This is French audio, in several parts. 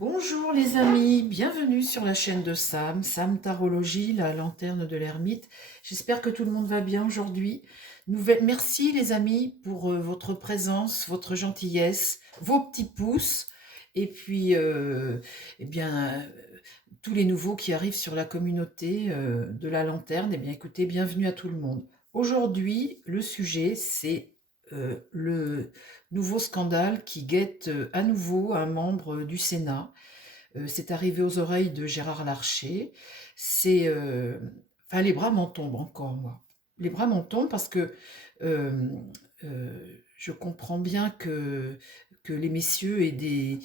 Bonjour les amis, bienvenue sur la chaîne de Sam, Sam Tarologie, la lanterne de l'ermite. J'espère que tout le monde va bien aujourd'hui. Merci les amis pour votre présence, votre gentillesse, vos petits pouces et puis eh bien, tous les nouveaux qui arrivent sur la communauté de la lanterne. Eh bien écoutez, bienvenue à tout le monde. Aujourd'hui, le sujet c'est le nouveau scandale qui guette à nouveau un membre du Sénat. C'est arrivé aux oreilles de Gérard Larcher. Enfin, les bras m'en tombent encore, moi. Les bras m'en tombent parce que euh, je comprends bien que les messieurs aient des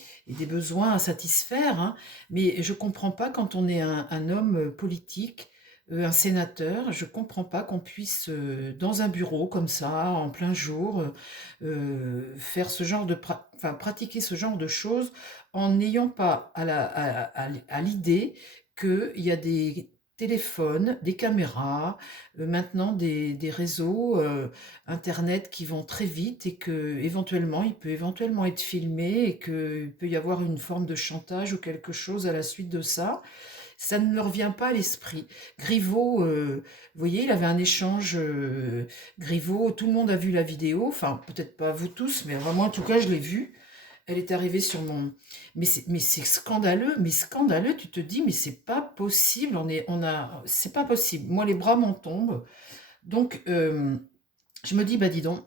besoins à satisfaire, hein, mais je ne comprends pas quand on est un homme politique, un sénateur, je ne comprends pas qu'on puisse, dans un bureau comme ça, en plein jour, faire ce genre enfin, pratiquer ce genre de choses en n'ayant pas à l'idée qu'il y a des téléphones, des caméras, maintenant des réseaux Internet qui vont très vite et que éventuellement, il peut éventuellement être filmé et qu'il peut y avoir une forme de chantage ou quelque chose à la suite de ça. Ça ne me revient pas à l'esprit. Griveaux, vous voyez, il avait un échange. Griveaux, tout le monde a vu la vidéo, enfin peut-être pas vous tous, mais vraiment en tout cas je l'ai vue. Elle est arrivée sur mon. Mais c'est scandaleux, mais scandaleux. Tu te dis, mais c'est pas possible. C'est pas possible. Moi, les bras m'en tombent. Donc, je me dis, bah dis donc,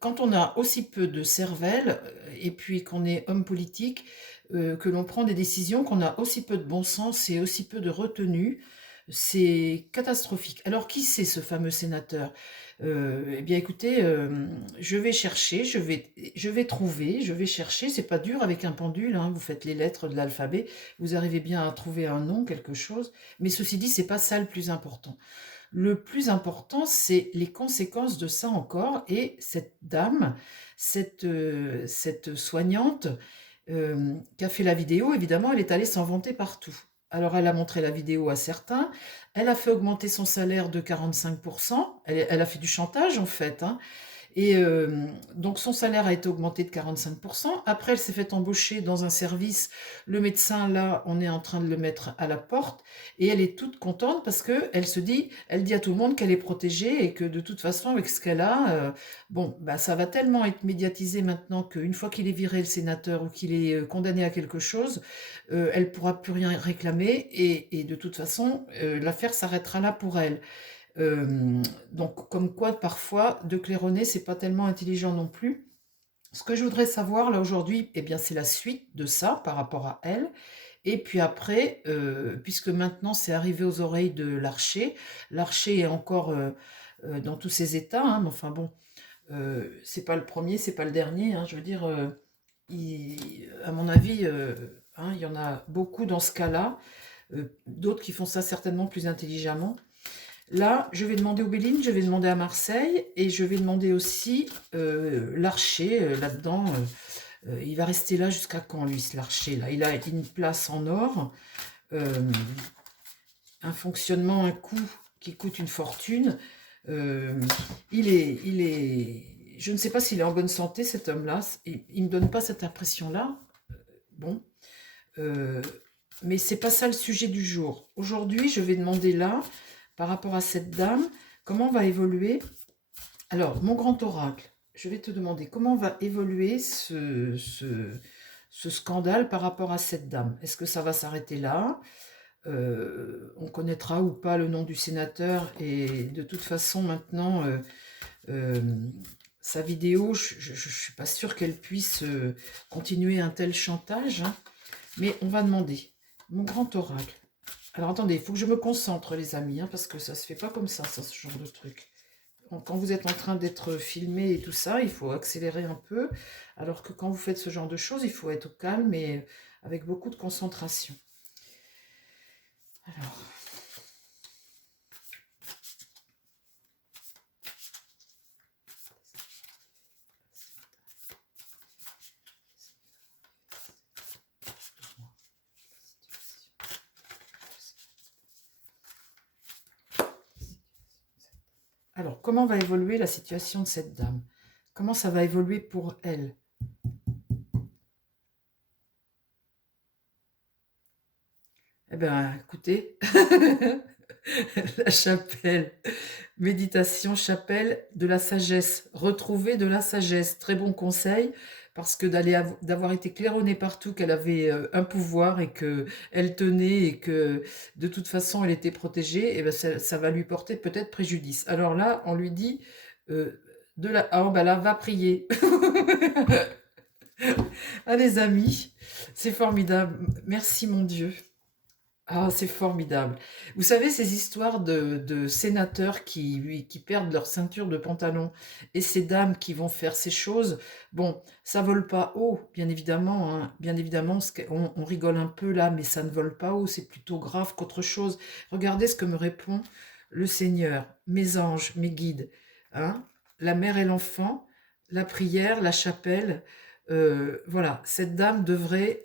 quand on a aussi peu de cervelle, et puis qu'on est homme politique, que l'on prend des décisions, qu'on a aussi peu de bon sens et aussi peu de retenue, c'est catastrophique. Alors, qui c'est ce fameux sénateur? Eh bien, écoutez, je vais chercher, je vais trouver, je vais chercher. C'est pas dur avec un pendule, hein, vous faites les lettres de l'alphabet, vous arrivez bien à trouver un nom, quelque chose. Mais ceci dit, c'est pas ça le plus important. Le plus important, c'est les conséquences de ça encore. Et cette dame, cette soignante qui a fait la vidéo, évidemment, elle est allée s'en vanter partout. Alors, elle a montré la vidéo à certains, elle a fait augmenter son salaire de 45%, elle a fait du chantage en fait, hein. Et donc son salaire a été augmenté de 45%. Après, elle s'est fait embaucher dans un service. Le médecin, là, on est en train de le mettre à la porte. Et elle est toute contente parce que elle dit à tout le monde qu'elle est protégée et que de toute façon, avec ce qu'elle a, bon, bah, ça va tellement être médiatisé maintenant qu'une fois qu'il est viré le sénateur ou qu'il est condamné à quelque chose, elle ne pourra plus rien réclamer. Et de toute façon, l'affaire s'arrêtera là pour elle. Donc, comme quoi, parfois, de claironner, c'est pas tellement intelligent non plus. Ce que je voudrais savoir là aujourd'hui, eh bien, c'est la suite de ça par rapport à elle. Et puis après, puisque maintenant c'est arrivé aux oreilles de l'archer, l'archer est encore dans tous ses états, hein, mais enfin bon, c'est pas le premier, c'est pas le dernier, hein, je veux dire, à mon avis, hein, il y en a beaucoup dans ce cas-là, d'autres qui font ça certainement plus intelligemment. Là, je vais demander aux Béline, je vais demander à Marseille et je vais demander aussi l'archer là-dedans. Il va rester là jusqu'à quand, lui, ce l'archer là? Il a une place en or, euh, un fonctionnement, un coût qui coûte une fortune. Euh, je ne sais pas s'il est en bonne santé, cet homme-là. Il ne me donne pas cette impression-là. Bon, euh, mais c'est pas ça le sujet du jour. Aujourd'hui, je vais demander là, par rapport à cette dame, comment va évoluer. Alors, mon grand oracle, je vais te demander comment va évoluer ce scandale par rapport à cette dame. Est-ce que ça va s'arrêter là? On connaîtra ou pas le nom du sénateur et de toute façon maintenant, euh, sa vidéo, je ne suis pas sûre qu'elle puisse continuer un tel chantage, hein, mais on va demander. Mon grand oracle. Alors attendez, il faut que je me concentre les amis, hein, parce que ça se fait pas comme ça, ce genre de truc. Quand vous êtes en train d'être filmé et tout ça, il faut accélérer un peu, alors que quand vous faites ce genre de choses, il faut être au calme et avec beaucoup de concentration. Alors, comment va évoluer la situation de cette dame? Comment ça va évoluer pour elle? Eh bien, écoutez, la chapelle, méditation, chapelle de la sagesse, retrouver de la sagesse. Très bon conseil, parce que d'avoir été claironnée partout qu'elle avait un pouvoir et que elle tenait et que de toute façon elle était protégée, eh ben ça va lui porter peut-être préjudice. Alors là, on lui dit ah ben là, va prier. Ah les amis, c'est formidable. Merci mon Dieu. Ah, c'est formidable. Vous savez, ces histoires de sénateurs qui perdent leur ceinture de pantalon et ces dames qui vont faire ces choses, bon, ça vole pas haut, bien évidemment, hein. Bien évidemment, on rigole un peu là, mais ça ne vole pas haut, c'est plutôt grave qu'autre chose. Regardez ce que me répond le Seigneur, mes anges, mes guides, hein, la mère et l'enfant, la prière, la chapelle. Voilà, cette dame devrait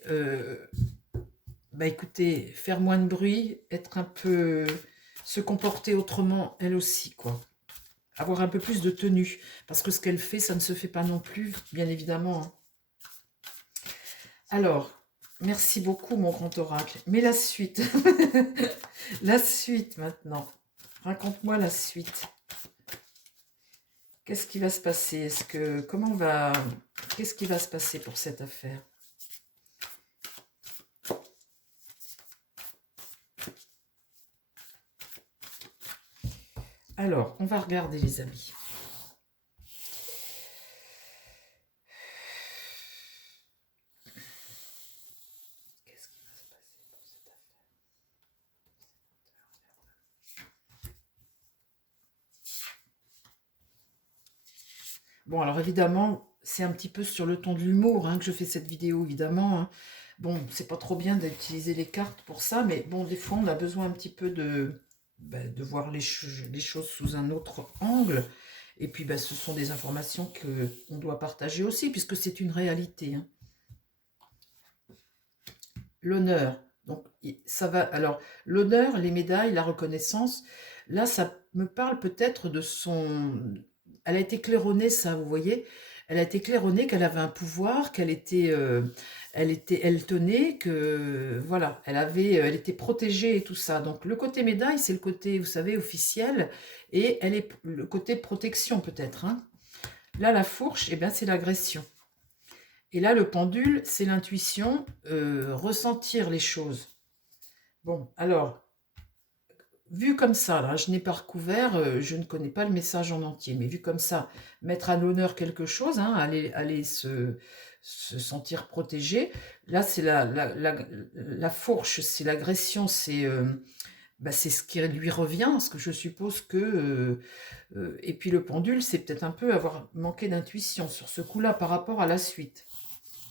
bah écoutez, faire moins de bruit, être un peu, se comporter autrement, elle aussi, quoi. Avoir un peu plus de tenue, parce que ce qu'elle fait, ça ne se fait pas non plus, bien évidemment, hein. Alors, merci beaucoup, mon grand oracle. Mais la suite, la suite maintenant. Raconte-moi la suite. Qu'est-ce qui va se passer? Qu'est-ce qui va se passer pour cette affaire? Alors, on va regarder, les amis. Qu'est-ce qui va se passer pour cette affaire? Bon, alors évidemment, c'est un petit peu sur le ton de l'humour hein, que je fais cette vidéo, évidemment, hein. Bon, c'est pas trop bien d'utiliser les cartes pour ça, mais bon, des fois, on a besoin un petit peu de voir les choses sous un autre angle. Et puis, ce sont des informations qu'on doit partager aussi, puisque c'est une réalité, hein. L'honneur. Donc, ça va. Alors, l'honneur, les médailles, la reconnaissance, là, ça me parle peut-être de son. Elle a été claironnée, ça, vous voyez. Elle a été claironnée qu'elle avait un pouvoir, elle tenait, que voilà, elle était protégée et tout ça. Donc, le côté médaille, c'est le côté, vous savez, officiel, et elle est le côté protection peut-être, hein. Là, la fourche, eh bien, c'est l'agression. Et là, le pendule, c'est l'intuition, ressentir les choses. Bon, alors, vu comme ça, là, je n'ai pas recouvert, je ne connais pas le message en entier, mais vu comme ça, mettre à l'honneur quelque chose, hein, aller se sentir protégé, là, c'est la fourche, c'est l'agression, c'est ce qui lui revient, parce que je suppose que... et puis le pendule, c'est peut-être un peu avoir manqué d'intuition sur ce coup-là par rapport à la suite.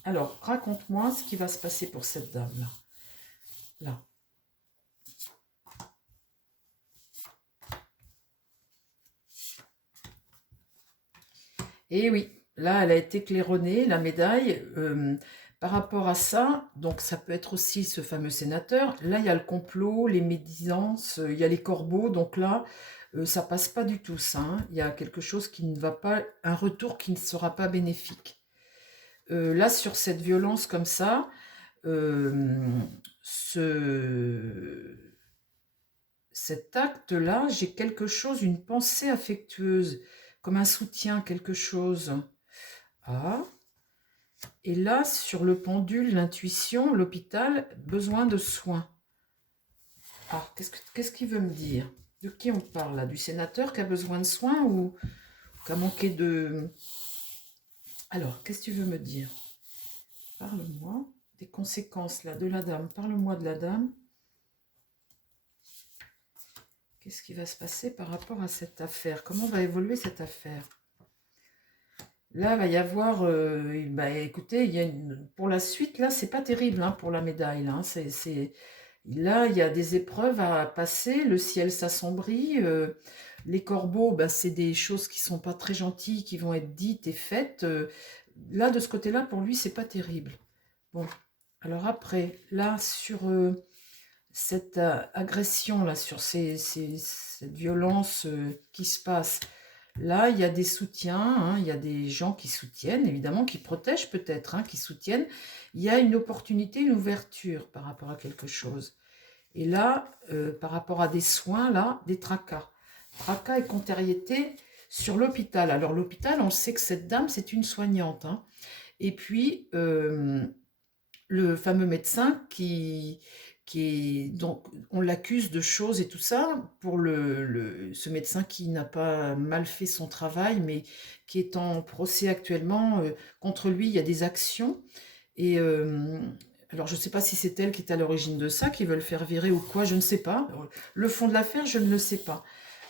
Alors, raconte-moi ce qui va se passer pour cette dame-là. Là. Et oui, là, elle a été claironnée, la médaille. Par rapport à ça, donc ça peut être aussi ce fameux sénateur. Là, il y a le complot, les médisances, il y a les corbeaux. Donc là, ça passe pas du tout, ça, hein. Il y a quelque chose qui ne va pas, un retour qui ne sera pas bénéfique. Là, sur cette violence comme ça, cet acte-là, j'ai quelque chose, une pensée affectueuse, comme un soutien, quelque chose. Ah, et là, sur le pendule, l'intuition, l'hôpital, besoin de soins. Ah, qu'est-ce qu'il veut me dire? De qui on parle là? Du sénateur qui a besoin de soins ou qui a manqué de... Alors, qu'est-ce que tu veux me dire? Parle-moi des conséquences là de la dame. Parle-moi de la dame. Qu'est-ce qui va se passer par rapport à cette affaire? Comment va évoluer cette affaire? Là, il va y avoir, écoutez, pour la suite, là, c'est pas terrible hein, pour la médaille. Là, hein. Là, il y a des épreuves à passer, le ciel s'assombrit, les corbeaux, c'est des choses qui sont pas très gentilles, qui vont être dites et faites. Là, de ce côté-là, pour lui, c'est pas terrible. Bon, alors après, là, sur cette agression, là, sur cette violence qui se passe, là, il y a des soutiens, hein, il y a des gens qui soutiennent, évidemment, qui protègent peut-être, hein, qui soutiennent. Il y a une opportunité, une ouverture par rapport à quelque chose. Et là, par rapport à des soins, là, des tracas. Tracas et contrariétés sur l'hôpital. Alors l'hôpital, on sait que cette dame, c'est une soignante, hein. Et puis, le fameux médecin donc, on l'accuse de choses et tout ça, pour ce médecin qui n'a pas mal fait son travail, mais qui est en procès actuellement. Contre lui, il y a des actions. Et alors, je ne sais pas si c'est elle qui est à l'origine de ça, qui veut le faire virer ou quoi, je ne sais pas. Le fond de l'affaire, je ne le sais pas.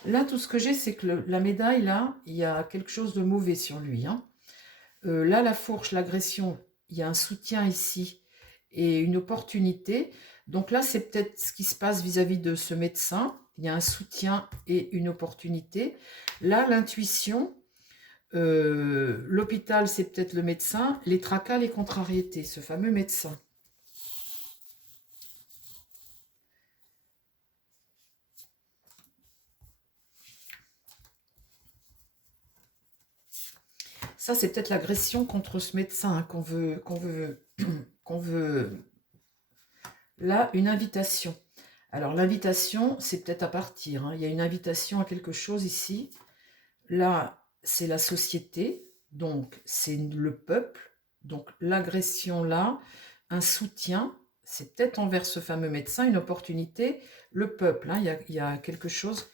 Là, tout ce que j'ai, c'est que la médaille, là, il y a quelque chose de mauvais sur lui, hein. Là, la fourche, l'agression, il y a un soutien ici et une opportunité. Donc là, c'est peut-être ce qui se passe vis-à-vis de ce médecin. Il y a un soutien et une opportunité. Là, l'intuition, l'hôpital, c'est peut-être le médecin. Les tracas, les contrariétés, ce fameux médecin. Ça, c'est peut-être l'agression contre ce médecin, hein, qu'on veut. Là, une invitation. Alors, l'invitation, c'est peut-être à partir, hein. Il y a une invitation à quelque chose ici. Là, c'est la société, donc c'est le peuple. Donc, l'agression là, un soutien, c'est peut-être envers ce fameux médecin, une opportunité. Le peuple, hein, il y a quelque chose.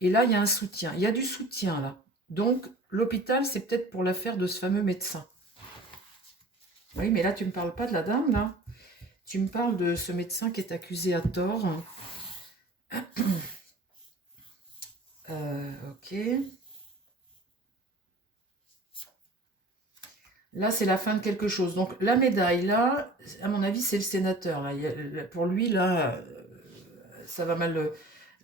Et là, il y a un soutien. Il y a du soutien là. Donc, l'hôpital, c'est peut-être pour l'affaire de ce fameux médecin. Oui, mais là, tu ne me parles pas de la dame, là. Tu me parles de ce médecin qui est accusé à tort. Ok. Là, c'est la fin de quelque chose. Donc, la médaille, là, à mon avis, c'est le sénateur. Là. Pour lui, là, ça va mal.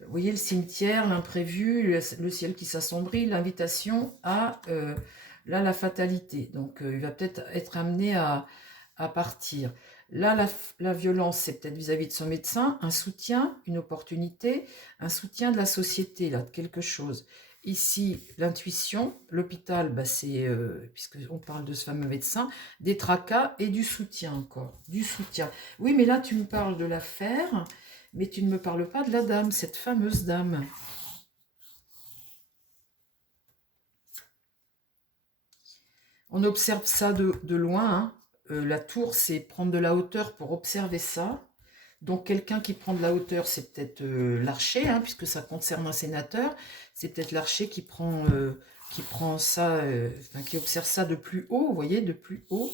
Vous voyez, le cimetière, l'imprévu, le ciel qui s'assombrit, l'invitation à, là, la fatalité. Donc, il va peut-être être amené à partir. Là, la violence, c'est peut-être vis-à-vis de son médecin, un soutien, une opportunité, un soutien de la société, là, de quelque chose. Ici, l'intuition, l'hôpital, bah, c'est, puisqu'on parle de ce fameux médecin, des tracas et du soutien encore, du soutien. Oui, mais là, tu me parles de l'affaire, mais tu ne me parles pas de la dame, cette fameuse dame. On observe ça de loin, hein. La tour, c'est prendre de la hauteur pour observer ça. Donc quelqu'un qui prend de la hauteur, c'est peut-être l'archer, hein, puisque ça concerne un sénateur. C'est peut-être l'archer qui prend ça, enfin, qui observe ça de plus haut, vous voyez, de plus haut.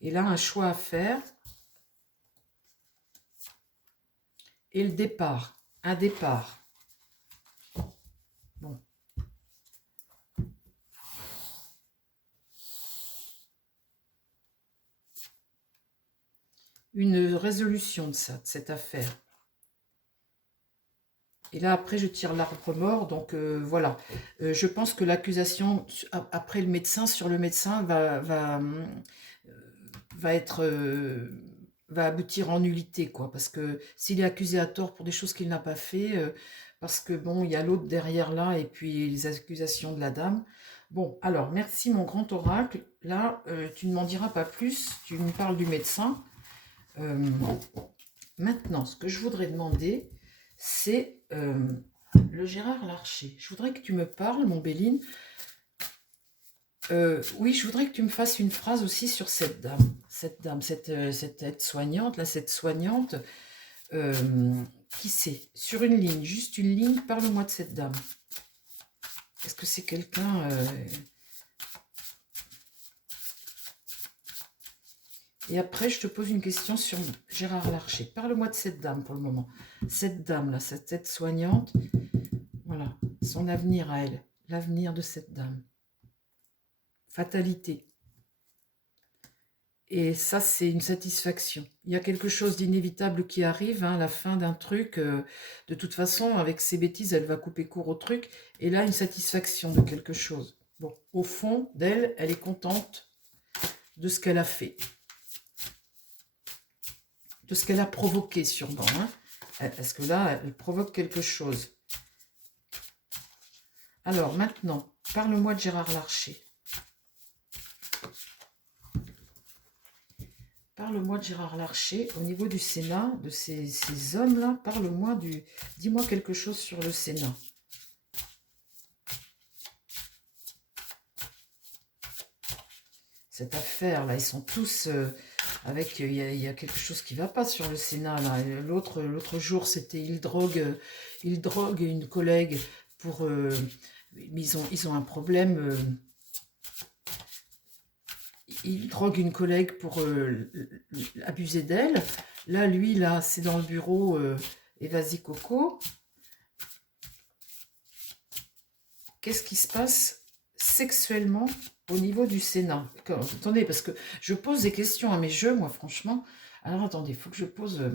Et là, un choix à faire. Et le départ, un départ. Bon. Une résolution de ça, de cette affaire. Et là, après, je tire l'arbre mort. Donc, voilà. Je pense que l'accusation, après le médecin, sur le médecin, va être... va aboutir en nullité, quoi. Parce que s'il est accusé à tort pour des choses qu'il n'a pas fait, parce que, bon, il y a l'autre derrière là, et puis les accusations de la dame. Bon, alors, merci, mon grand oracle. Là, tu ne m'en diras pas plus. Tu me parles du médecin. Maintenant, ce que je voudrais demander, c'est le Gérard Larcher. Je voudrais que tu me parles, mon Béline. Oui, je voudrais que tu me fasses une phrase aussi sur cette dame. Cette aide-soignante, là, cette soignante. Qui c'est? Sur une ligne, juste une ligne, parle-moi de cette dame. Est-ce que c'est quelqu'un... Et après, je te pose une question sur Gérard Larcher. Parle-moi de cette dame pour le moment. Cette dame-là, cette aide-soignante, voilà, son avenir à elle, l'avenir de cette dame. Fatalité. Et ça, c'est une satisfaction. Il y a quelque chose d'inévitable qui arrive, hein, la fin d'un truc. De toute façon, avec ses bêtises, elle va couper court au truc. Et là, une satisfaction de quelque chose. Bon, au fond d'elle, elle est contente de ce qu'elle a fait. De ce qu'elle a provoqué sûrement. Hein. Parce que là, elle provoque quelque chose. Alors, maintenant, parle-moi de Gérard Larcher. Parle-moi de Gérard Larcher au niveau du Sénat, de ces hommes-là. Parle-moi du... Dis-moi quelque chose sur le Sénat. Cette affaire-là, ils sont tous avec... Il y a quelque chose qui ne va pas sur le Sénat, là. L'autre jour, c'était il drogue une collègue pour... ils ont un problème... il drogue une collègue pour abuser d'elle. Là, lui, là, c'est dans le bureau et vas-y Coco. Qu'est-ce qui se passe sexuellement au niveau du Sénat? Attendez, parce que je pose des questions à mes jeux, moi, franchement. Alors, attendez, il faut que je pose...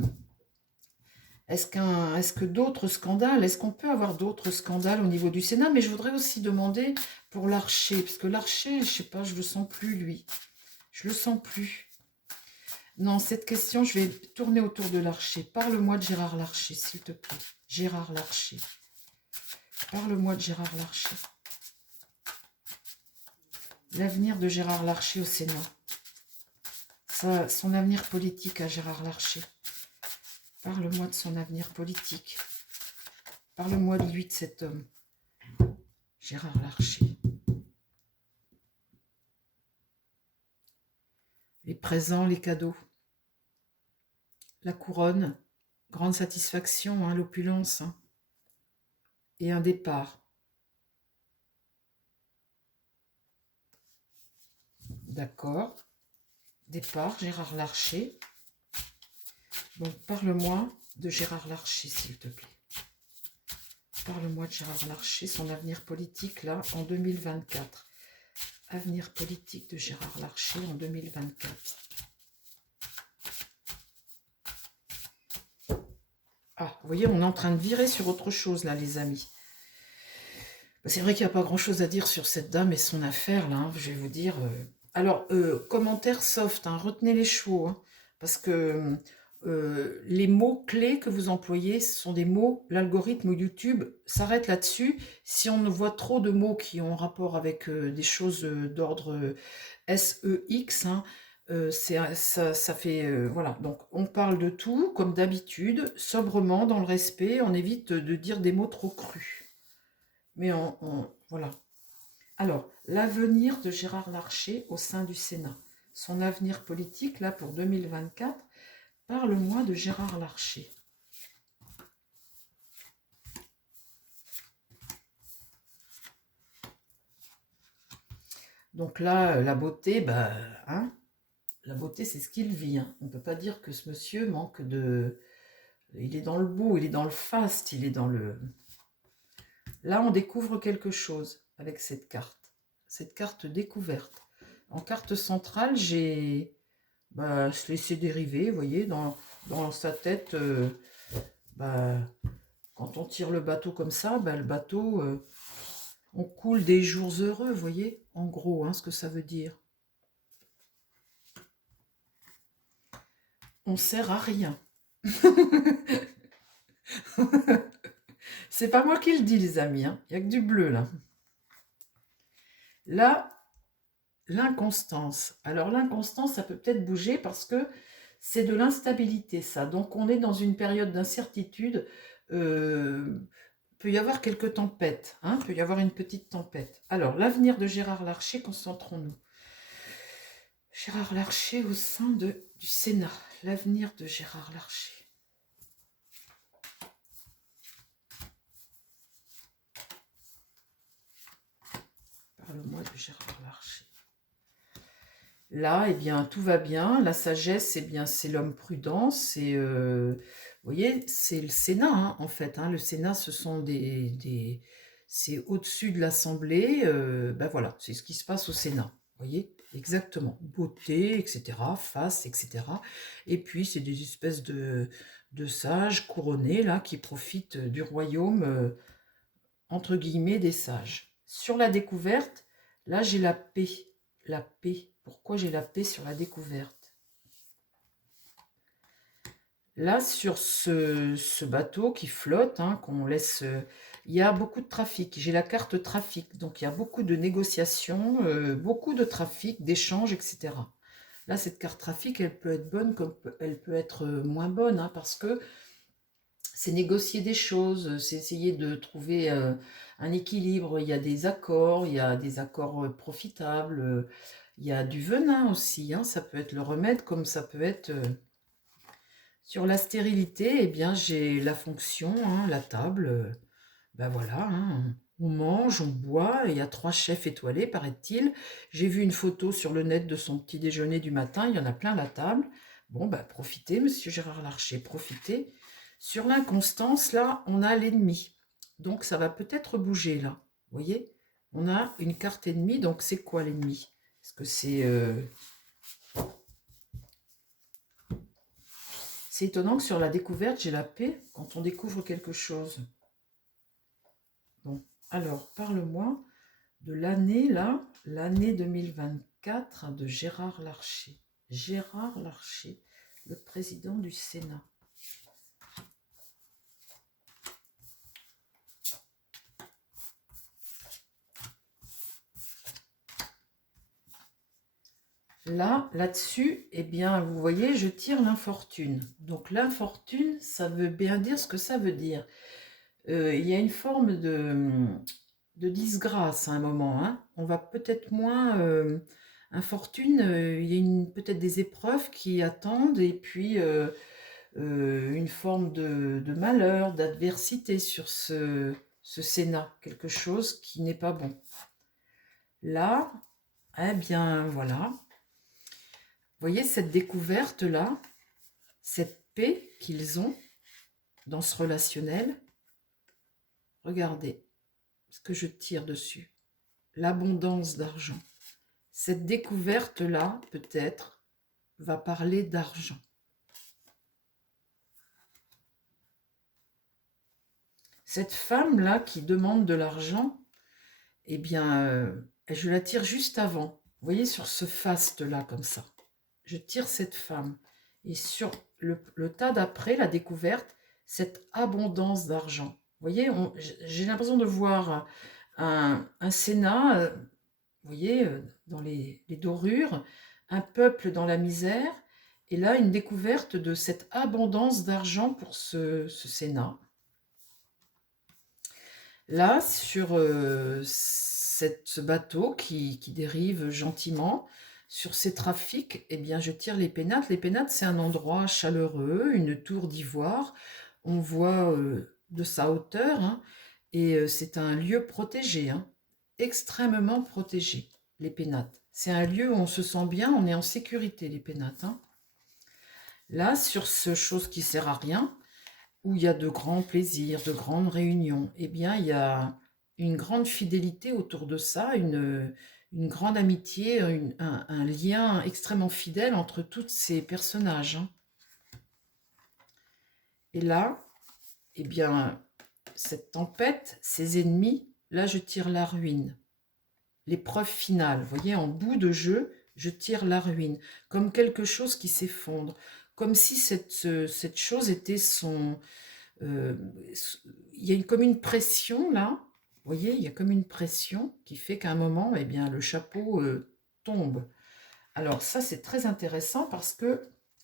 Est-ce que d'autres scandales, est-ce qu'on peut avoir d'autres scandales au niveau du Sénat? Mais je voudrais aussi demander pour Larcher, parce que Larcher, je sais pas, je le sens plus, lui. Je le sens plus. Non, cette question, je vais tourner autour de Larcher. Parle-moi de Gérard Larcher, s'il te plaît. Gérard Larcher. Parle-moi de Gérard Larcher. L'avenir de Gérard Larcher au Sénat. Son avenir politique à Gérard Larcher. Parle-moi de son avenir politique. Parle-moi de lui, de cet homme. Gérard Larcher. Les présents, les cadeaux. La couronne. Grande satisfaction, hein, l'opulence. Hein, et un départ. D'accord. Départ, Gérard Larcher. Donc, parle-moi de Gérard Larcher, s'il te plaît. Parle-moi de Gérard Larcher, son avenir politique, là, en 2024. Avenir politique de Gérard Larcher en 2024. Ah, vous voyez, on est en train de virer sur autre chose, là, les amis. C'est vrai qu'il n'y a pas grand-chose à dire sur cette dame et son affaire, là, hein, je vais vous dire. Alors, commentaire soft, hein, retenez les chevaux, hein, parce que les mots-clés que vous employez, ce sont des mots, l'algorithme YouTube s'arrête là-dessus. Si on voit trop de mots qui ont rapport avec des choses d'ordre SEX, hein, ça fait... voilà, donc on parle de tout, comme d'habitude, sobrement, dans le respect, on évite de dire des mots trop crus. Mais voilà. Alors, l'avenir de Gérard Larcher au sein du Sénat. Son avenir politique, là, pour 2024. Parle-moi de Gérard Larcher. Donc là, la beauté, bah, hein, la beauté, c'est ce qu'il vit. Hein. On ne peut pas dire que ce monsieur manque de... Il est dans le beau, il est dans le faste, il est dans le... Là, on découvre quelque chose avec cette carte découverte. En carte centrale, j'ai laissé dériver, vous voyez, dans sa tête, quand on tire le bateau comme ça, le bateau, on coule des jours heureux, vous voyez, en gros, hein, ce que ça veut dire. On sert à rien. C'est pas moi qui le dis, les amis, hein. Il n'y a que du bleu, là. Là, l'inconstance. Alors, l'inconstance, ça peut peut-être bouger parce que c'est de l'instabilité, ça. Donc, on est dans une période d'incertitude. Peut y avoir quelques tempêtes. Hein, peut y avoir une petite tempête. Alors, l'avenir de Gérard Larcher, concentrons-nous. Gérard Larcher au sein du Sénat. L'avenir de Gérard Larcher. Parle-moi de Gérard Larcher. Là, eh bien, tout va bien. La sagesse, eh bien, c'est l'homme prudent. C'est, vous voyez, c'est le Sénat, hein, en fait. Hein. Le Sénat, ce sont c'est au-dessus de l'Assemblée. Voilà, c'est ce qui se passe au Sénat. Vous voyez, exactement. Beauté, etc., face, etc. Et puis, c'est des espèces de sages couronnés, là, qui profitent du royaume, entre guillemets, des sages. Sur la découverte, là, j'ai la paix. La paix. Pourquoi j'ai la paix sur la découverte? Là, sur ce bateau qui flotte, hein, qu'on laisse... il y a beaucoup de trafic. J'ai la carte trafic. Donc, il y a beaucoup de négociations, beaucoup de trafic, d'échanges, etc. Là, cette carte trafic, elle peut être bonne comme elle peut être moins bonne, hein, parce que c'est négocier des choses, c'est essayer de trouver un équilibre. Il y a des accords, il y a des accords profitables, il y a du venin aussi, hein, ça peut être le remède comme ça peut être... Sur la stérilité, eh bien, j'ai la fonction, hein, la table, ben voilà, hein, on mange, on boit, il y a 3 chefs étoilés, paraît-il. J'ai vu une photo sur le net de son petit déjeuner du matin, il y en a plein à la table. Bon, ben profitez, monsieur Gérard Larcher, profitez. Sur l'inconstance, là, on a l'ennemi. Donc, ça va peut-être bouger, là. Vous voyez? On a une carte ennemie, donc c'est quoi l'ennemi? Est-ce que c'est... C'est étonnant que sur la découverte, j'ai la paix quand on découvre quelque chose. Bon, alors, parle-moi de l'année, là, l'année 2024 de Gérard Larcher. Gérard Larcher, le président du Sénat. Là-dessus, eh bien, vous voyez, je tire l'infortune. Donc, l'infortune, ça veut bien dire ce que ça veut dire. Il y a une forme de disgrâce à un moment, hein. On va peut-être moins... infortune, il y a peut-être des épreuves qui attendent et puis une forme de malheur, d'adversité sur ce Sénat, quelque chose qui n'est pas bon. Là, eh bien voilà, vous voyez cette découverte-là, cette paix qu'ils ont dans ce relationnel, regardez ce que je tire dessus, l'abondance d'argent. Cette découverte-là, peut-être, va parler d'argent. Cette femme-là qui demande de l'argent, eh bien, je la tire juste avant. Vous voyez, sur ce faste-là, comme ça. Je tire cette femme. Et sur le tas d'après, la découverte, cette abondance d'argent. Vous voyez, j'ai l'impression de voir un Sénat, vous voyez, dans les dorures, un peuple dans la misère, et là, une découverte de cette abondance d'argent pour ce Sénat. Là, sur ce bateau qui dérive gentiment, sur ces trafics, eh bien, je tire les pénates. Les pénates, c'est un endroit chaleureux, une tour d'ivoire. On voit de sa hauteur, hein, et c'est un lieu protégé, hein, extrêmement protégé, les pénates. C'est un lieu où on se sent bien, on est en sécurité, les pénates, hein. Là, sur ce chose qui sert à rien, où il y a de grands plaisirs, de grandes réunions, eh bien, il y a une grande fidélité autour de ça, une grande amitié, un lien extrêmement fidèle entre tous ces personnages, hein. Et là, eh bien, cette tempête, ses ennemis, là, je tire la ruine, l'épreuve finale. Vous voyez, en bout de jeu, je tire la ruine, comme quelque chose qui s'effondre, comme si cette chose était son... il y a comme une pression là, vous voyez, il y a comme une pression qui fait qu'à un moment, eh bien, le chapeau tombe. Alors ça, c'est très intéressant parce que,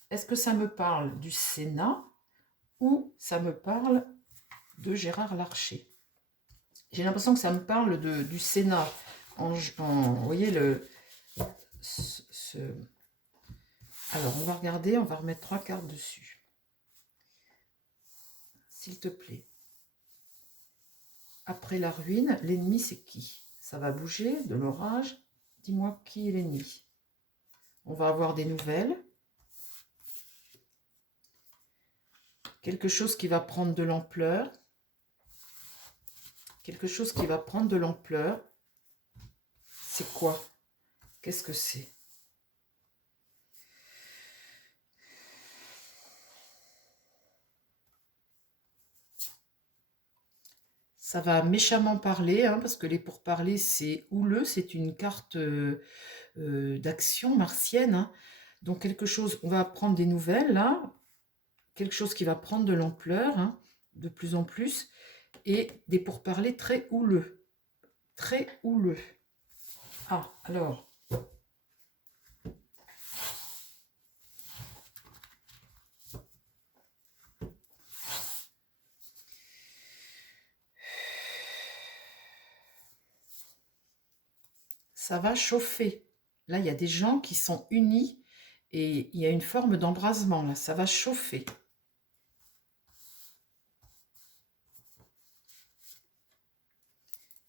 est-ce que ça me parle du Sénat ou ça me parle de Gérard Larcher? J'ai l'impression que ça me parle du Sénat. Vous voyez, alors, on va regarder, on va remettre 3 cartes dessus. S'il te plaît. Après la ruine, l'ennemi, c'est qui? Ça va bouger, de l'orage. Dis-moi qui est l'ennemi. On va avoir des nouvelles. Quelque chose qui va prendre de l'ampleur. Quelque chose qui va prendre de l'ampleur. C'est quoi? Qu'est-ce que c'est? Ça va méchamment parler, hein, parce que les pourparlers, c'est houleux, c'est une carte d'action martienne, hein. Donc quelque chose, on va prendre des nouvelles là, quelque chose qui va prendre de l'ampleur, hein, de plus en plus, et des pourparlers très houleux. Très houleux. Ah, alors. ça va chauffer. Là, il y a des gens qui sont unis et il y a une forme d'embrasement, là, ça va chauffer.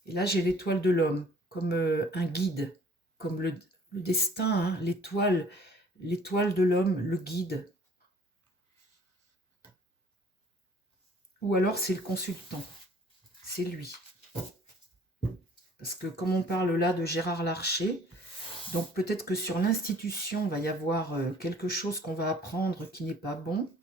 Et là, j'ai l'étoile de l'homme, comme un guide, comme le destin, hein, l'étoile de l'homme, le guide. Ou alors c'est le consultant, c'est lui. Parce que comme on parle là de Gérard Larcher, donc peut-être que sur l'institution, il va y avoir quelque chose qu'on va apprendre qui n'est pas bon.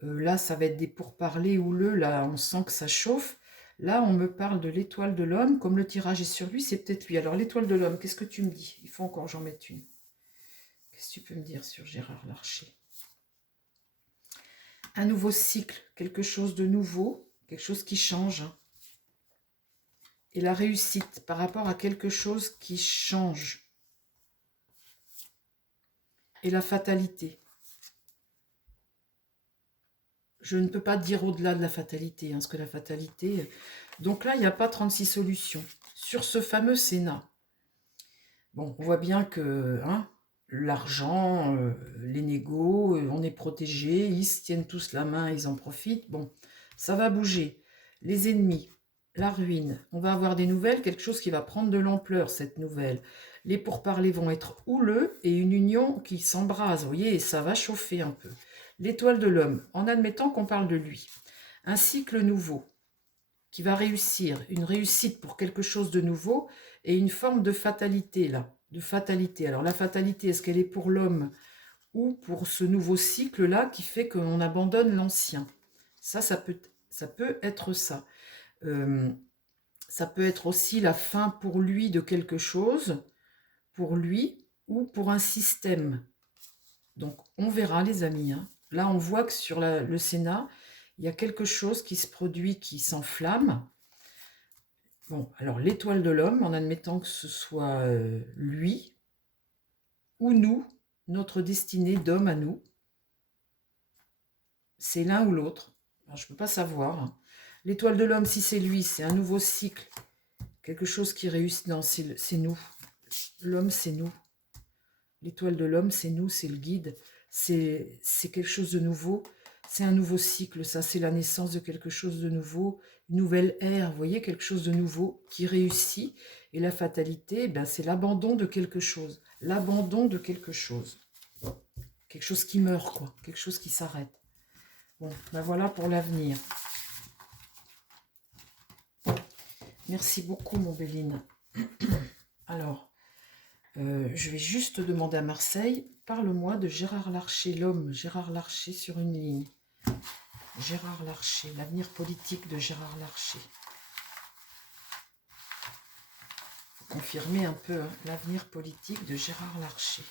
Là, ça va être des pourparlers houleux, là, on sent que ça chauffe. Là, on me parle de l'étoile de l'homme, comme le tirage est sur lui, c'est peut-être lui. Alors, l'étoile de l'homme, qu'est-ce que tu me dis? Il faut encore que j'en mette une. Qu'est-ce que tu peux me dire sur Gérard Larcher? Un nouveau cycle, quelque chose de nouveau, quelque chose qui change. Et la réussite par rapport à quelque chose qui change. Et la fatalité. Je ne peux pas dire au-delà de la fatalité, hein, parce que la fatalité... Donc là, il n'y a pas 36 solutions. Sur ce fameux Sénat, bon, on voit bien que hein, l'argent, les négos, on est protégés, ils se tiennent tous la main, ils en profitent. Bon, ça va bouger. Les ennemis, la ruine, on va avoir des nouvelles, quelque chose qui va prendre de l'ampleur, cette nouvelle. Les pourparlers vont être houleux et une union qui s'embrase, vous voyez, et ça va chauffer un peu. L'étoile de l'homme, en admettant qu'on parle de lui. Un cycle nouveau qui va réussir, une réussite pour quelque chose de nouveau et une forme de fatalité là, de fatalité. Alors la fatalité, est-ce qu'elle est pour l'homme ou pour ce nouveau cycle là qui fait qu'on abandonne l'ancien? Ça peut être ça. Ça peut être aussi la fin pour lui de quelque chose, pour lui ou pour un système. Donc on verra les amis, hein. Là on voit que sur le Sénat, il y a quelque chose qui se produit, qui s'enflamme. Bon, alors l'étoile de l'homme, en admettant que ce soit lui ou nous, notre destinée d'homme à nous, c'est l'un ou l'autre. Je ne peux pas savoir, hein. L'étoile de l'homme, si c'est lui, c'est un nouveau cycle, quelque chose qui réussit. Non, c'est nous. L'homme, c'est nous. L'étoile de l'homme, c'est nous, c'est le guide. C'est quelque chose de nouveau. C'est un nouveau cycle, ça, c'est la naissance de quelque chose de nouveau, une nouvelle ère, vous voyez, quelque chose de nouveau qui réussit. Et la fatalité, ben, c'est l'abandon de quelque chose. L'abandon de quelque chose. Quelque chose qui meurt, quoi. Quelque chose qui s'arrête. Bon, ben voilà pour l'avenir. Merci beaucoup, mon Béline. Alors, je vais juste demander à Marseille, parle-moi de Gérard Larcher, l'homme, Gérard Larcher sur une ligne. Gérard Larcher, l'avenir politique de Gérard Larcher. Faut confirmer un peu hein, l'avenir politique de Gérard Larcher.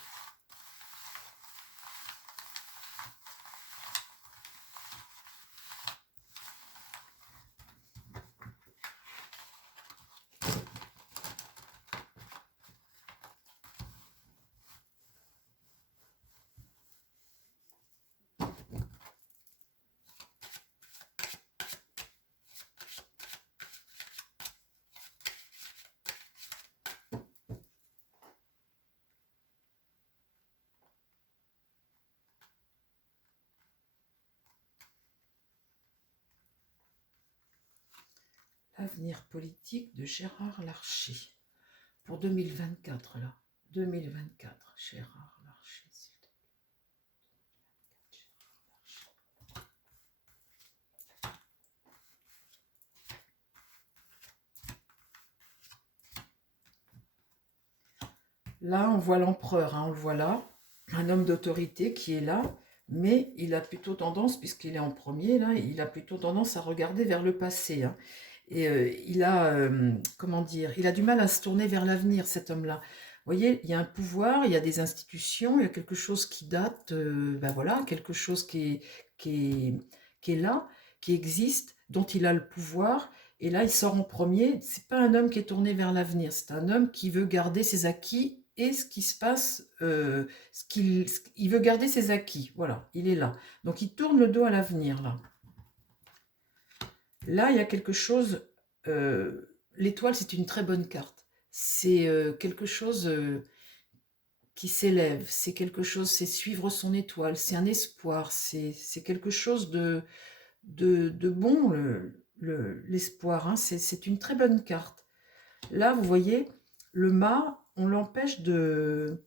Avenir politique de Gérard Larcher. Pour 2024, là. 2024, Gérard Larcher. Là, on voit l'empereur, hein, on le voit là. Un homme d'autorité qui est là. Mais il a plutôt tendance, puisqu'il est en premier, là, il a plutôt tendance à regarder vers le passé. Hein. Et il a, comment dire, il a du mal à se tourner vers l'avenir, cet homme-là. Vous voyez, il y a un pouvoir, il y a des institutions, il y a quelque chose qui date, ben voilà, quelque chose qui est là, qui existe, dont il a le pouvoir. Et là, il sort en premier. C'est pas un homme qui est tourné vers l'avenir, c'est un homme qui veut garder ses acquis et ce qui se passe, il veut garder ses acquis. Voilà, il est là. Donc, il tourne le dos à l'avenir, là. Là, il y a quelque chose... l'étoile, c'est une très bonne carte. c'est quelque chose qui s'élève, c'est quelque chose, c'est suivre son étoile, c'est un espoir, c'est quelque chose de bon, l'espoir, hein. C'est une très bonne carte. Là, vous voyez, le mât, on l'empêche de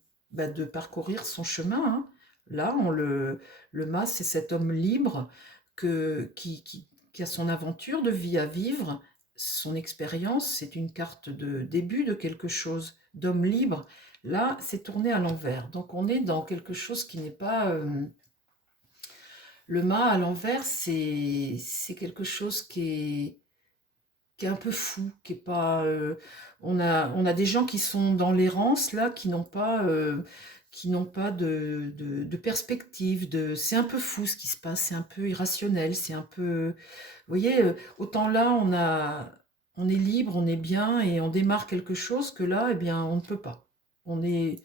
parcourir son chemin, hein. Là, le mât, c'est cet homme libre qui a son aventure de vie à vivre, son expérience, c'est une carte de début de quelque chose, d'homme libre. Là, c'est tourné à l'envers. Donc, on est dans quelque chose qui n'est pas... le mât à l'envers, c'est quelque chose qui est un peu fou, qui est pas. On a des gens qui sont dans l'errance là, qui n'ont pas de perspective. C'est un peu fou ce qui se passe, c'est un peu irrationnel, c'est un peu. Vous voyez, autant là on est libre, on est bien et on démarre quelque chose que là, eh bien, on ne peut pas. On est,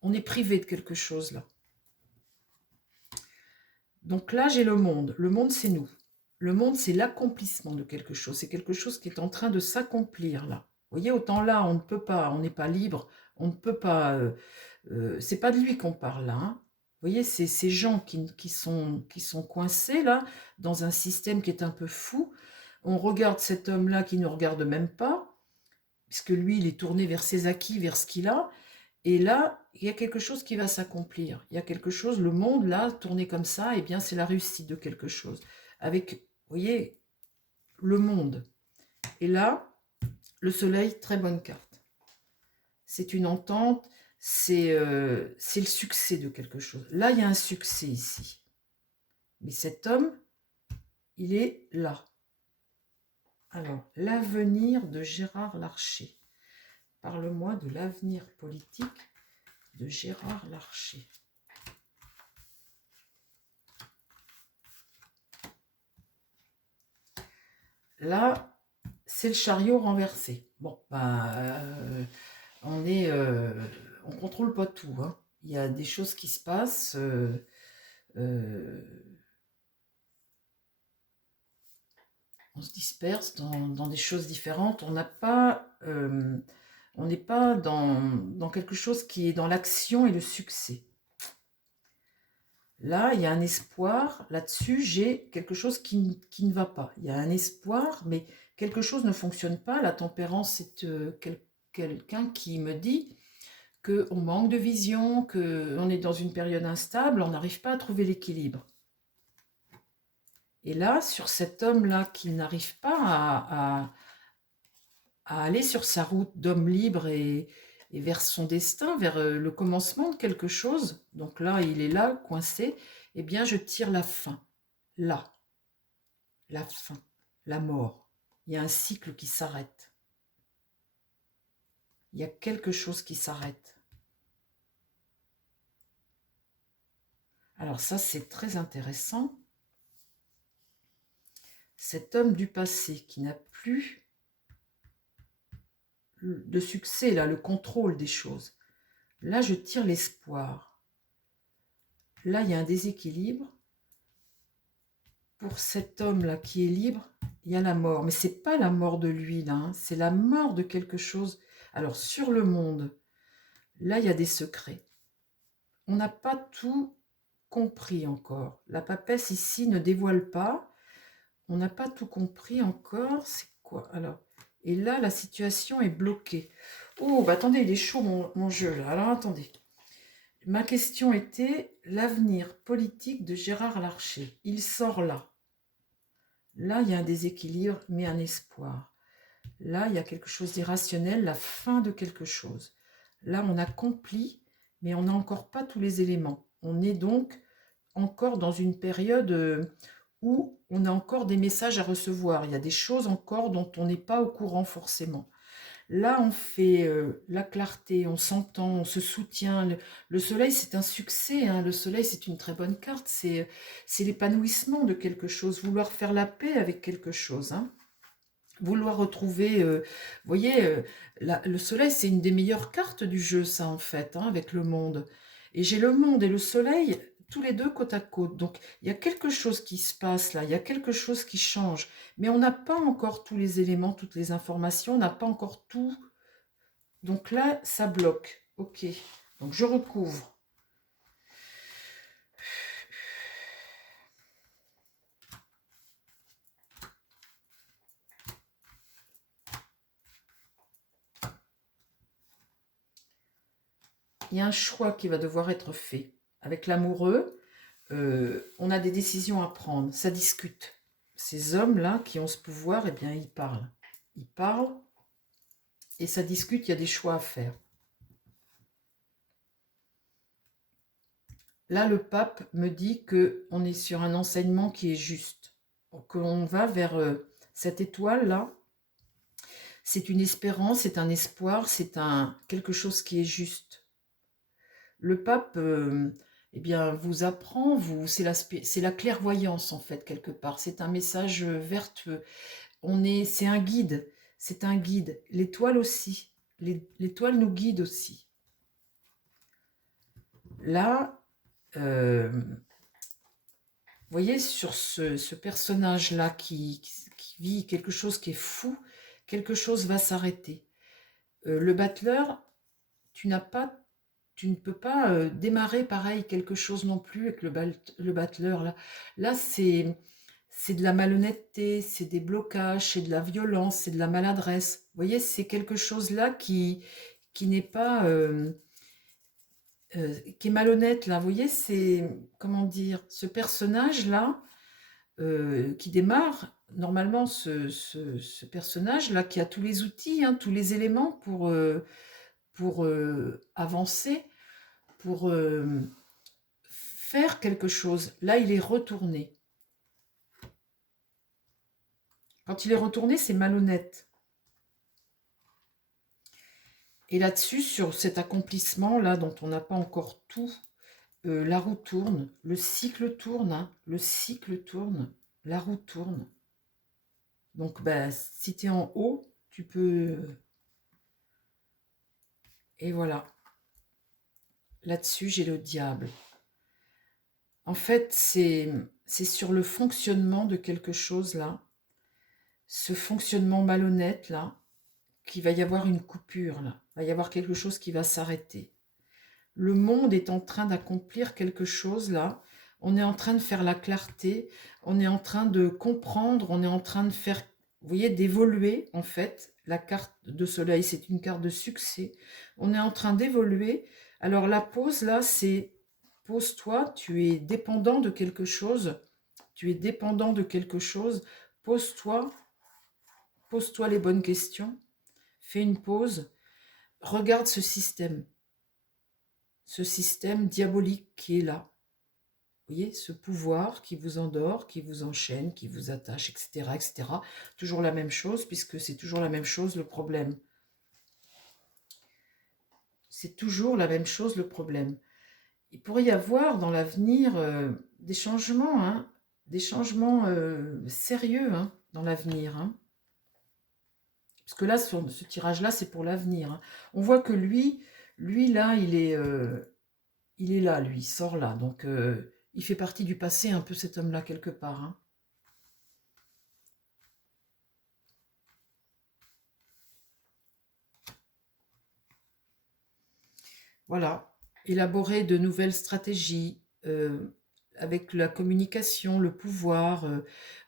on est privé de quelque chose là. Donc là, j'ai le monde. Le monde, c'est nous. Le monde, c'est l'accomplissement de quelque chose. C'est quelque chose qui est en train de s'accomplir là. Vous voyez, autant là, on ne peut pas, on n'est pas libre, on ne peut pas. C'est pas de lui qu'on parle là, hein. Vous voyez, c'est ces gens qui sont coincés là, dans un système qui est un peu fou. On regarde cet homme-là qui ne nous regarde même pas, puisque lui, il est tourné vers ses acquis, vers ce qu'il a. Et là, il y a quelque chose qui va s'accomplir. Il y a quelque chose, le monde, là, tourné comme ça, eh bien, c'est la réussite de quelque chose. Avec, vous voyez, le monde. Et là, le soleil, très bonne carte. C'est une entente, c'est le succès de quelque chose. Là, il y a un succès ici. Mais cet homme, il est là. Alors, l'avenir de Gérard Larcher. Parle-moi de l'avenir politique de Gérard Larcher. Là, c'est le chariot renversé. Bon, on contrôle pas tout, hein. Il y a des choses qui se passent. Euh, on se disperse dans des choses différentes. On n'est pas dans quelque chose qui est dans l'action et le succès. Là, il y a un espoir. Là-dessus, j'ai quelque chose qui ne va pas. Il y a un espoir, mais quelque chose ne fonctionne pas. La tempérance, c'est quelqu'un qui me dit qu'on manque de vision, qu'on est dans une période instable, on n'arrive pas à trouver l'équilibre. Et là, sur cet homme-là qui n'arrive pas à aller sur sa route d'homme libre et vers son destin, vers le commencement de quelque chose, donc là, il est là, coincé, eh bien, je tire la fin. Là, la fin, la mort. Il y a un cycle qui s'arrête. Il y a quelque chose qui s'arrête. Alors ça, c'est très intéressant. Cet homme du passé qui n'a plus de succès, là, le contrôle des choses. Là, je tire l'espoir. Là, il y a un déséquilibre. Pour cet homme-là qui est libre, il y a la mort. Mais ce n'est pas la mort de lui, là, hein. C'est la mort de quelque chose. Alors, sur le monde, là, il y a des secrets. On n'a pas tout compris encore. La papesse ici ne dévoile pas. On n'a pas tout compris encore. C'est quoi alors? Et là, la situation est bloquée. Oh, bah attendez, il est chaud mon jeu là. Alors attendez. Ma question était l'avenir politique de Gérard Larcher. Il sort là. Là, il y a un déséquilibre, mais un espoir. Là, il y a quelque chose d'irrationnel, la fin de quelque chose. Là, on accomplit, mais on n'a encore pas tous les éléments. On est donc encore dans une période où on a encore des messages à recevoir. Il y a des choses encore dont on n'est pas au courant forcément. Là, on fait la clarté, on s'entend, on se soutient. Le soleil, c'est un succès, hein. Le soleil, c'est une très bonne carte. C'est l'épanouissement de quelque chose, vouloir faire la paix avec quelque chose, hein. Vouloir retrouver, vous voyez, le soleil, c'est une des meilleures cartes du jeu, ça, en fait, hein, avec le monde. Et j'ai le monde et le soleil, tous les deux côte à côte. Donc, il y a quelque chose qui se passe là, il y a quelque chose qui change. Mais on n'a pas encore tous les éléments, toutes les informations, on n'a pas encore tout Donc là, ça bloque. Ok. Donc je recouvre. Il y a un choix qui va devoir être fait. Avec l'amoureux, on a des décisions à prendre. Ça discute. Ces hommes-là qui ont ce pouvoir, eh bien, ils parlent. Ils parlent et ça discute, il y a des choix à faire. Là, le pape me dit qu'on est sur un enseignement qui est juste, que l'on va vers cette étoile-là. C'est une espérance, c'est un espoir, c'est quelque chose qui est juste. Le pape, eh bien, vous apprend, c'est la clairvoyance en fait quelque part. C'est un message vertueux. C'est un guide, c'est un guide. L'étoile aussi, l'étoile nous guide aussi. Là, vous voyez, sur ce personnage-là qui vit quelque chose qui est fou, quelque chose va s'arrêter. Le battleur, tu ne peux pas démarrer pareil quelque chose non plus avec le battleur. Là c'est de la malhonnêteté, c'est des blocages, c'est de la violence, c'est de la maladresse. Vous voyez, c'est quelque chose là qui n'est pas... qui est malhonnête là, vous voyez, c'est, comment dire, ce personnage-là qui démarre, normalement ce personnage-là qui a tous les outils, hein, tous les éléments pour avancer, pour faire quelque chose. Là, il est retourné. Quand il est retourné, c'est malhonnête. Et là-dessus, sur cet accomplissement-là, dont on n'a pas encore tout, la roue tourne, le cycle tourne, hein, le cycle tourne, la roue tourne. Donc, ben, si tu es en haut, tu peux... Et voilà. Là-dessus, j'ai le diable. En fait, c'est sur le fonctionnement de quelque chose, là, ce fonctionnement malhonnête, là, qu'il va y avoir une coupure, là. Il va y avoir quelque chose qui va s'arrêter. Le monde est en train d'accomplir quelque chose, là. On est en train de faire la clarté, on est en train de comprendre, on est en train de faire, vous voyez, d'évoluer, en fait. La carte de soleil, c'est une carte de succès. On est en train d'évoluer. Alors la pause, là, c'est pose-toi, tu es dépendant de quelque chose. Tu es dépendant de quelque chose. Pose-toi, pose-toi les bonnes questions. Fais une pause. Regarde ce système diabolique qui est là. Vous voyez, ce pouvoir qui vous endort, qui vous enchaîne, qui vous attache, etc., etc. Toujours la même chose, puisque c'est toujours la même chose le problème. C'est toujours la même chose le problème. Il pourrait y avoir dans l'avenir des changements, hein, des changements sérieux hein, dans l'avenir. Hein. Parce que là, ce tirage-là, c'est pour l'avenir. Hein. On voit que lui là, il est là, lui, il sort là. Donc, il fait partie du passé, un peu cet homme-là, quelque part. Hein. Voilà. Élaborer de nouvelles stratégies avec la communication, le pouvoir,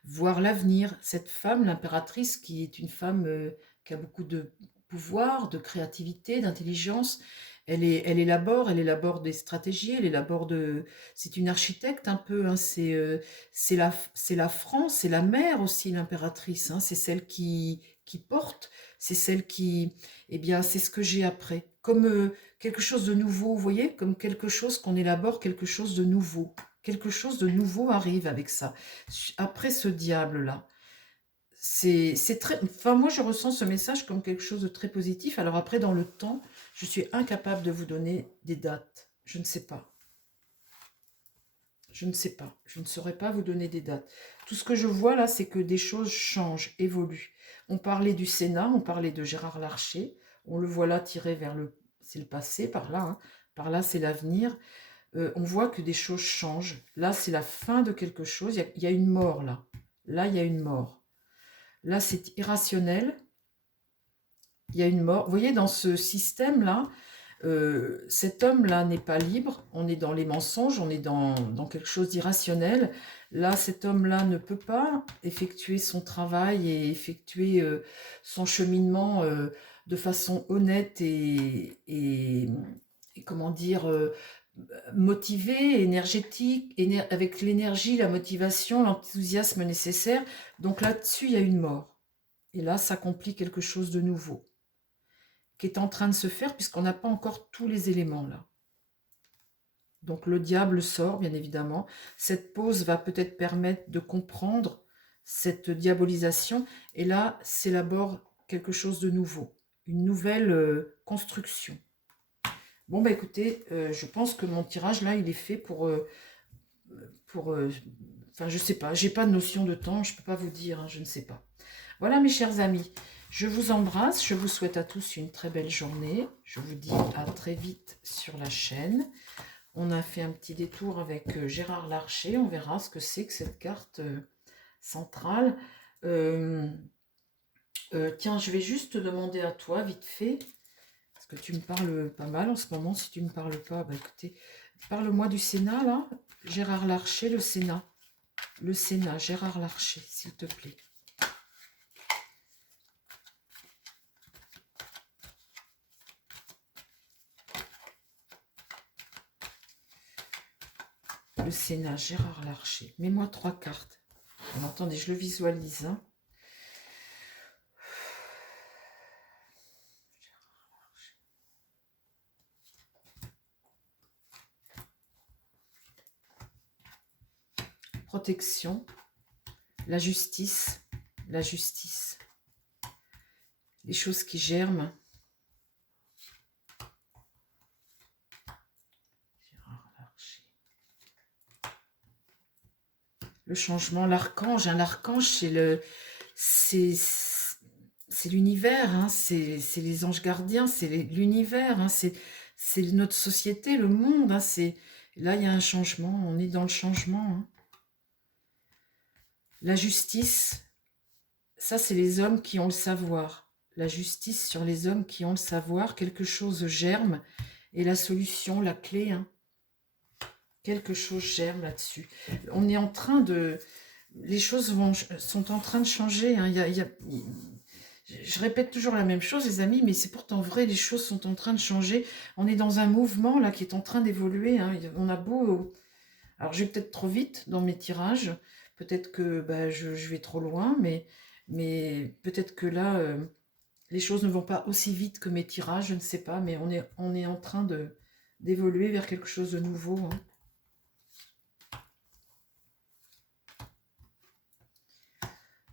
voir l'avenir. Cette femme, l'impératrice, qui est une femme qui a beaucoup de pouvoir, de créativité, d'intelligence, elle élabore des stratégies, c'est une architecte un peu, hein, c'est la France, c'est la mère aussi, l'impératrice, hein, c'est celle qui porte, c'est celle qui, eh bien, c'est ce que j'ai après, comme quelque chose de nouveau, vous voyez, comme quelque chose qu'on élabore, quelque chose de nouveau. Quelque chose de nouveau arrive avec ça. Après ce diable-là, c'est très... Enfin, moi, je ressens ce message comme quelque chose de très positif. Alors après, dans le temps, je suis incapable de vous donner des dates. Je ne sais pas. Je ne sais pas. Je ne saurais pas vous donner des dates. Tout ce que je vois là, c'est que des choses changent, évoluent. On parlait du Sénat, on parlait de Gérard Larcher. On le voit là tiré vers le... C'est le passé, par là. Hein. Par là, c'est l'avenir. On voit que des choses changent. Là, c'est la fin de quelque chose. Il y a une mort, là. Là, il y a une mort. Là, c'est irrationnel. il y a une mort. Vous voyez, dans ce système-là, cet homme-là n'est pas libre, on est dans les mensonges, on est dans quelque chose d'irrationnel. Là, cet homme-là ne peut pas effectuer son travail et effectuer son cheminement de façon honnête et comment dire, motivé, énergétique, avec l'énergie, la motivation, l'enthousiasme nécessaire. Donc là-dessus, il y a une mort. Et là, s'accomplit quelque chose de nouveau qui est en train de se faire puisqu'on n'a pas encore tous les éléments là. Donc le diable sort, bien évidemment. Cette pause va peut-être permettre de comprendre cette diabolisation. Et là, s'élabore quelque chose de nouveau, une nouvelle construction. Bon, bah écoutez, je pense que mon tirage là, il est fait pour enfin, je sais pas, j'ai pas de notion de temps, je peux pas vous dire, hein, je ne sais pas. Voilà, mes chers amis, je vous embrasse, je vous souhaite à tous une très belle journée. Je vous dis à très vite sur la chaîne. On a fait un petit détour avec Gérard Larcher, on verra ce que c'est que cette carte centrale. Tiens, je vais juste te demander à toi, vite fait, parce que tu me parles pas mal en ce moment. Si tu ne me parles pas, bah écoutez, parle-moi du Sénat, là. Gérard Larcher, le Sénat. Le Sénat, Gérard Larcher, s'il te plaît. Le Sénat, Gérard Larcher. Mets-moi 3 cartes. Alors, attendez, je le visualise. Hein. Protection, la justice, les choses qui germent. Gérard Larcher. Le changement, l'archange, l'archange, c'est l'univers, hein, c'est les anges gardiens, c'est l'univers, hein, c'est notre société, le monde, hein, là il y a un changement, on est dans le changement. Hein. La justice, ça c'est les hommes qui ont le savoir. La justice sur les hommes qui ont le savoir, quelque chose germe et la solution, la clé, hein, quelque chose germe là-dessus. On est en train de... Les choses sont en train de changer. Hein. Je répète toujours la même chose, les amis, mais c'est pourtant vrai, les choses sont en train de changer. On est dans un mouvement là qui est en train d'évoluer. Hein. On a beau... Alors, je vais peut-être trop vite dans mes tirages. Peut-être que bah, je vais trop loin, mais peut-être que là, les choses ne vont pas aussi vite que mes tirages, je ne sais pas, mais on est en train d'évoluer vers quelque chose de nouveau. Hein.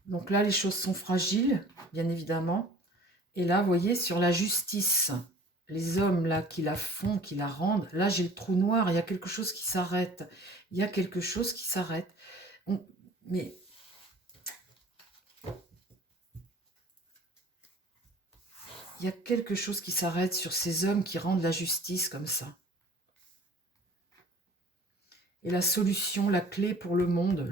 Donc là, les choses sont fragiles, bien évidemment. Et là, vous voyez, sur la justice, les hommes là qui la font, qui la rendent, là j'ai le trou noir, il y a quelque chose qui s'arrête. Il y a quelque chose qui s'arrête. Mais il y a quelque chose qui s'arrête sur ces hommes qui rendent la justice comme ça. Et la solution, la clé pour le monde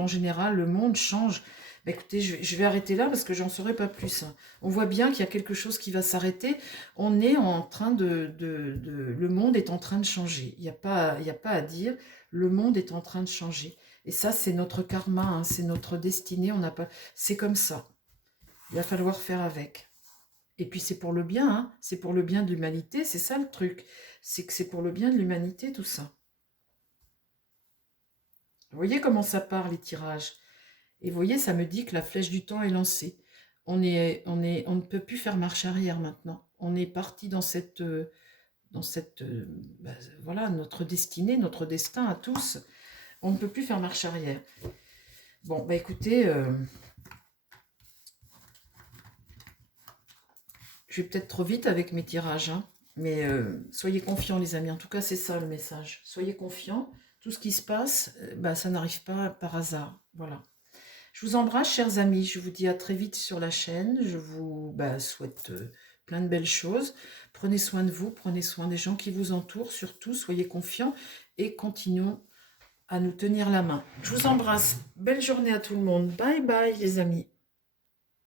en général, le monde change. Bah, écoutez, je vais arrêter là parce que j'en saurai pas plus. Hein. On voit bien qu'il y a quelque chose qui va s'arrêter. On est en train le monde est en train de changer. Il n'y a pas à dire. Le monde est en train de changer. Et ça, c'est notre karma, hein, c'est notre destinée. C'est comme ça. Il va falloir faire avec. Et puis c'est pour le bien, hein, c'est pour le bien de l'humanité. C'est ça le truc. C'est que c'est pour le bien de l'humanité, tout ça. Vous voyez comment ça part, les tirages. Et vous voyez, ça me dit que la flèche du temps est lancée. On ne peut plus faire marche arrière maintenant. On est parti dans cette voilà, notre destinée, notre destin à tous. On ne peut plus faire marche arrière. Bon, bah écoutez, je vais peut-être trop vite avec mes tirages, hein, mais soyez confiants, les amis. En tout cas, c'est ça le message. Soyez confiants. Tout ce qui se passe, ça n'arrive pas par hasard. Voilà. Je vous embrasse, chers amis. Je vous dis à très vite sur la chaîne. Je vous souhaite plein de belles choses. Prenez soin de vous, prenez soin des gens qui vous entourent. Surtout, soyez confiants et continuons à nous tenir la main. Je vous embrasse. Belle journée à tout le monde. Bye bye, les amis.